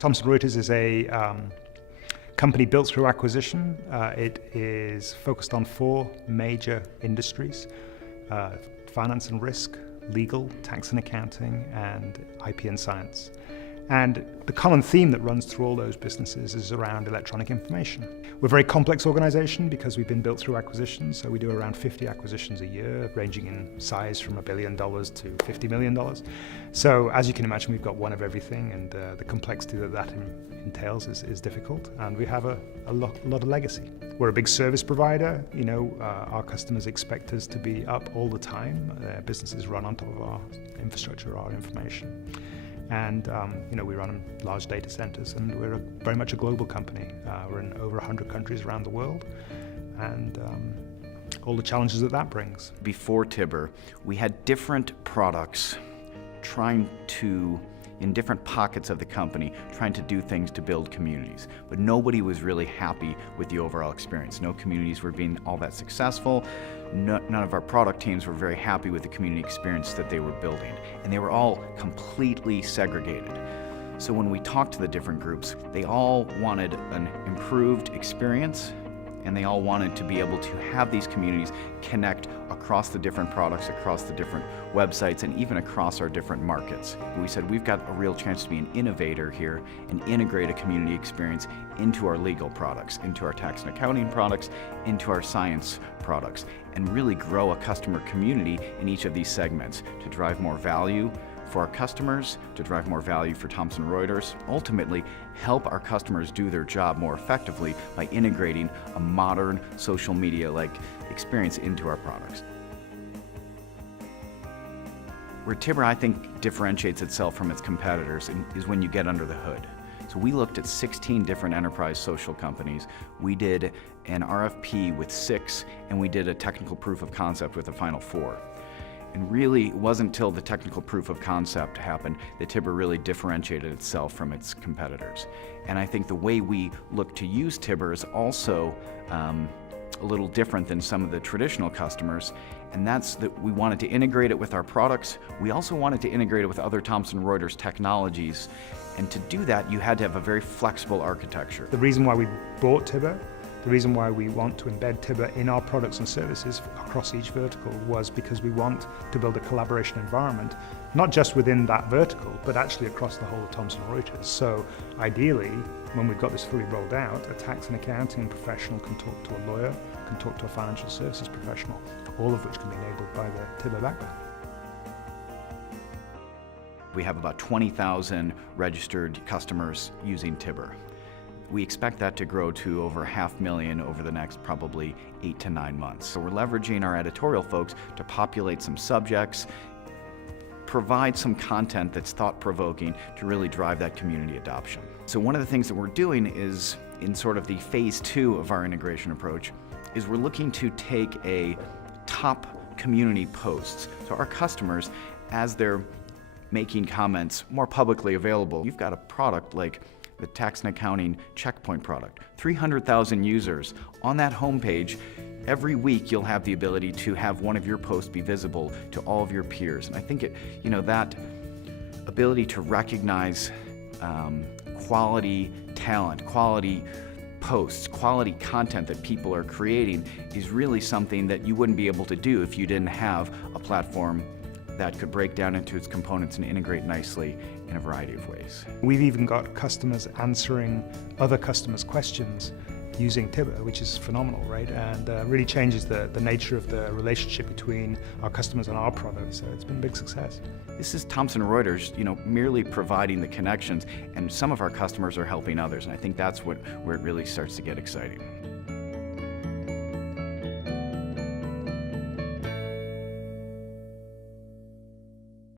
Thomson Reuters is a company built through acquisition. It is focused on 4 major industries: finance and risk, legal, tax and accounting, and IP and science. And the common theme that runs through all those businesses is around electronic information. We're a very complex organization because we've been built through acquisitions, so we do around 50 acquisitions a year, ranging in size from $1 billion to $50 million. So as you can imagine, we've got one of everything, and the complexity that entails is difficult, and we have a lot of legacy. We're a big service provider. Our customers expect us to be up all the time. Their businesses run on top of our infrastructure, our information. And we run large data centers, and we're very much a global company. We're in over 100 countries around the world, and all the challenges that brings. Before tibbr, we had different products in different pockets of the company, trying to do things to build communities. But nobody was really happy with the overall experience. No communities were being all that successful. None of our product teams were very happy with the community experience that they were building. And they were all completely segregated. So when we talked to the different groups, they all wanted an improved experience, and they all wanted to be able to have these communities connect across the different products, across the different websites, and even across our different markets. We said we've got a real chance to be an innovator here and integrate a community experience into our legal products, into our tax and accounting products, into our science products, and really grow a customer community in each of these segments to drive more value for our customers, to drive more value for Thomson Reuters, ultimately help our customers do their job more effectively by integrating a modern social media-like experience into our products. Where tibbr, I think, differentiates itself from its competitors is when you get under the hood. So we looked at 16 different enterprise social companies. We did an RFP with 6, and we did a technical proof of concept with the final 4. And really, it wasn't until the technical proof of concept happened that tibbr really differentiated itself from its competitors. And I think the way we look to use tibbr is also a little different than some of the traditional customers, and that's that we wanted to integrate it with our products. We also wanted to integrate it with other Thomson Reuters technologies, and to do that, you had to have a very flexible architecture. The reason why we bought tibbr, the reason why we want to embed tibbr in our products and services across each vertical was because we want to build a collaboration environment, not just within that vertical, but actually across the whole of Thomson Reuters. So ideally, when we've got this fully rolled out, a tax and accounting professional can talk to a lawyer, can talk to a financial services professional, all of which can be enabled by the tibbr backbone. We have about 20,000 registered customers using tibbr. We expect that to grow to over 500,000 over the next probably 8 to 9 months. So we're leveraging our editorial folks to populate some subjects, provide some content that's thought-provoking to really drive that community adoption. So one of the things that we're doing is, in sort of the phase 2 of our integration approach, is we're looking to take a top community posts. So our customers, as they're making comments more publicly available, you've got a product like the tax and accounting checkpoint product, 300,000 users on that homepage. Every week you'll have the ability to have one of your posts be visible to all of your peers. And I think that ability to recognize quality talent, quality posts, quality content that people are creating is really something that you wouldn't be able to do if you didn't have a platform that could break down into its components and integrate nicely in a variety of ways. We've even got customers answering other customers' questions using tibbr, which is phenomenal, right? And really changes the nature of the relationship between our customers and our products. So it's been a big success. This is Thomson Reuters, merely providing the connections, and some of our customers are helping others, and I think that's where it really starts to get exciting.